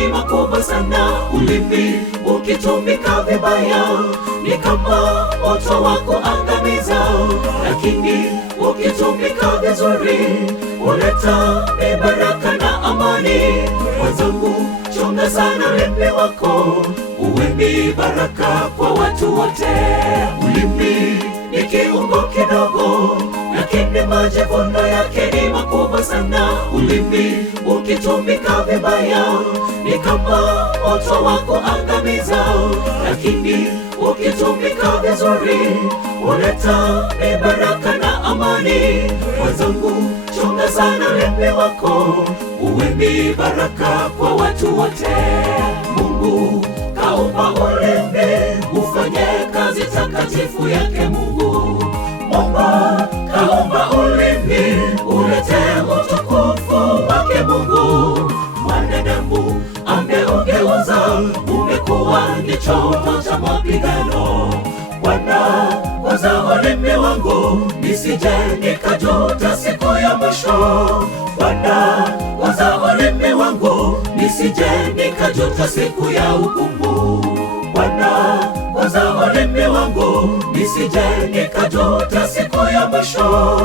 ni makubwa sana. Ulimi ukitumika vibaya ni kama moto wa kuangamiza, lakini ukitumika vizuri huleta baraka na amani. Wenzangu, chunga sana ulimi wako, uwe ni baraka kwa watu wote. Ulimi ni kiungo kidogo, lakini majivuno yake ni makubwa sana. Ulimi ukitumika vibaya ni kama moto wa kuangamiza, lakini ukitumika vizuri huleta baraka na amani. Wenzangu, chunga sana ulimi wako, uwe ni baraka kwa watu wote. Mungu kaumba ulimi ufanye kazi takatifu yake. Mungu kaumba ulimi ulete utukufu wake. Mungu mwanadamu ameugeuza umekuwa ni chombo cha mapigano. Bwana, guza ulimi wangu nisije nikajuta siku ya mwisho. Bwana, guza ulimi wangu nisije nikajuta siku ya hukumu. Bwana, guza ulimi wangu nisije nikajuta siku ya mwisho.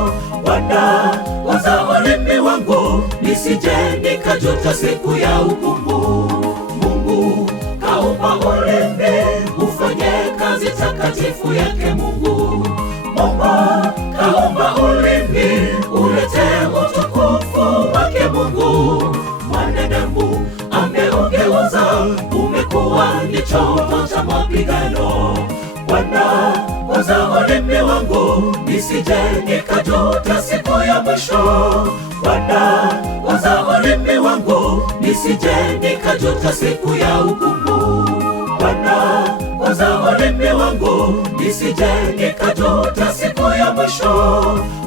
Bwana, guza ulimi wangu nisije nikajuta siku ya hukumu. Mungu kaumba ulimi ufanye kazi takatifu yake. Mungu kaumba ulimi ulete utukufu wake. Mungu mwanadamu ameugeuza umekuwa ni chombo cha mapigano. Bwana, guza ulimi wangu nisije nikajuta siku ya mwisho. Bwana, guza ulimi wangu nisije nikajuta siku ya hukumu. Bwana, guza ulimi wangu nisije nikajuta siku ya mwisho.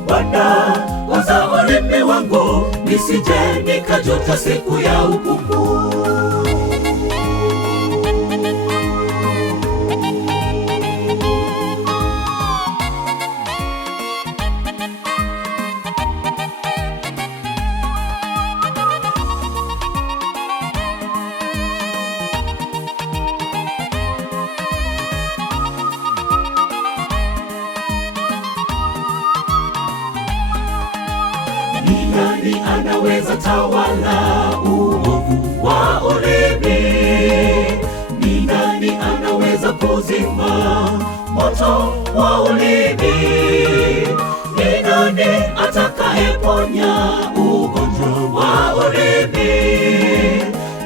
Bwana, guza ulimi wangu nisije nikajuta siku ya hukumu. Nani anaweza tawala uovu wa ulimi? Ni nani anaweza kuzima moto wa ulimi? Ni nani atakayeponya ugonjwa wa ulimi?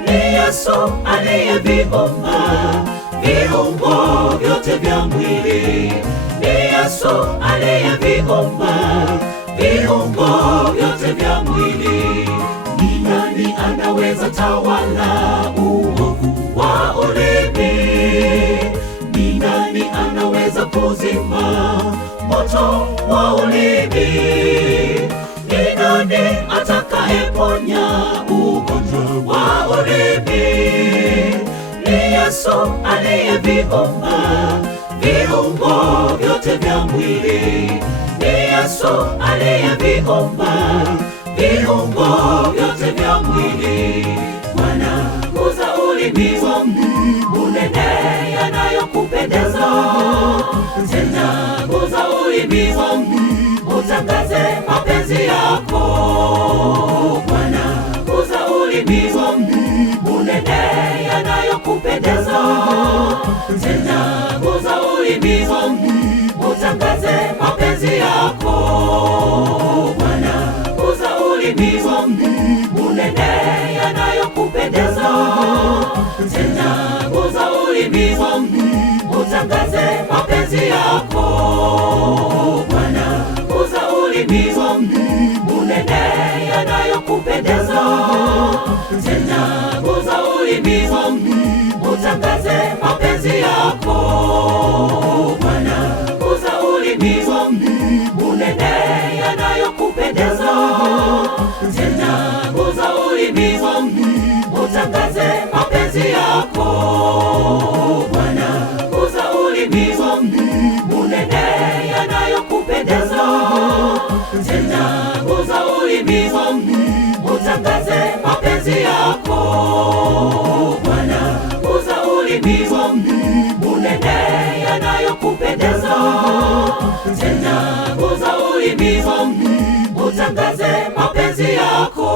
Ni Yesu aliyeviumba viungo vyote vya mwili. Ni Yesu aliyeviumba viungo vyote vya mwili. Ni nani anaweza tawala uovu wa ulimi? Ni nani anaweza kuzima moto wa ulimi? Ni nani atakayeponya ugonjwa wa ulimi? Ni Yesu aliyeviumba viungo vyote vya mwili. Ni Yesu aliyeviumba viungo vyote vya mwili. Bwana, guza ulimi wangu unene yanayokupendeza. Tena guza ulimi wangu utangaze mapenzi yako. Bwana, guza ulimi wangu unene yanayokupendeza. Tena guza ulimi wangu utangaze mapenzi yako. Bwana, guza ulimi wangu unene yanayokupendeza. Tena guza ulimi wangu utangaze mapenzi yako. Bwana, guza ulimi wangu unene yanayokupendeza. Tena guza ulimi wangu utangaze mapenzi yako. Bwana, guza ulimi wangu unene yanayokupendeza. Tena guza ulimi wangu utangaze mapenzi yako. Bwana, guza ulimi wangu unene yanayokupendeza. Tena guza ulimi wangu utangaze mapenzi yako. yako. Bwana, guza ulimi wangu unene yanayokupendeza. Tena guza ulimi wangu utangaze mapenzi yako.